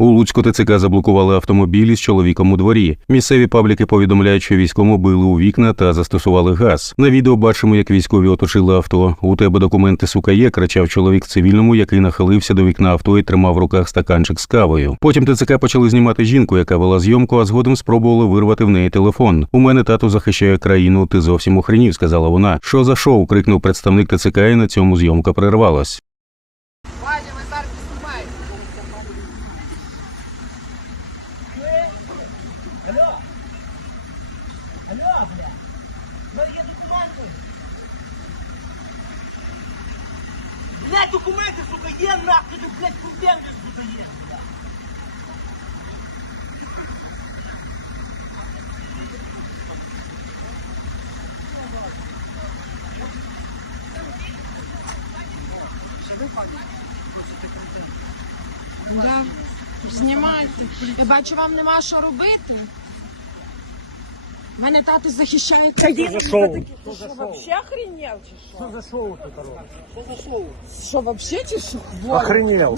У Луцьку ТЦК заблокували автомобілі з чоловіком у дворі. Місцеві пабліки повідомляють, що військовому били у вікна та застосували газ. На відео бачимо, як військові оточили авто. У тебе документи сука є, кричав чоловік цивільному, який нахилився до вікна авто і тримав в руках стаканчик з кавою. Потім ТЦК почали знімати жінку, яка вела зйомку, а згодом спробували вирвати в неї телефон. У мене тато захищає країну. Ти зовсім охренів, сказала вона. Що за шоу? крикнув представник ТЦК, і на цьому зйомка перервалась. Алло! Алло, бля! Мене є документи! Блядь, документи, сука, є нахуй, ти, блядь, курденки, сука, є! Да. Знімайте. Я бачу, вам нема що робити. Мене тато захищає країну. Що, вообще охренел, чи що? Що за шоу ти робиш? Що, вообще, чи що? Охренел.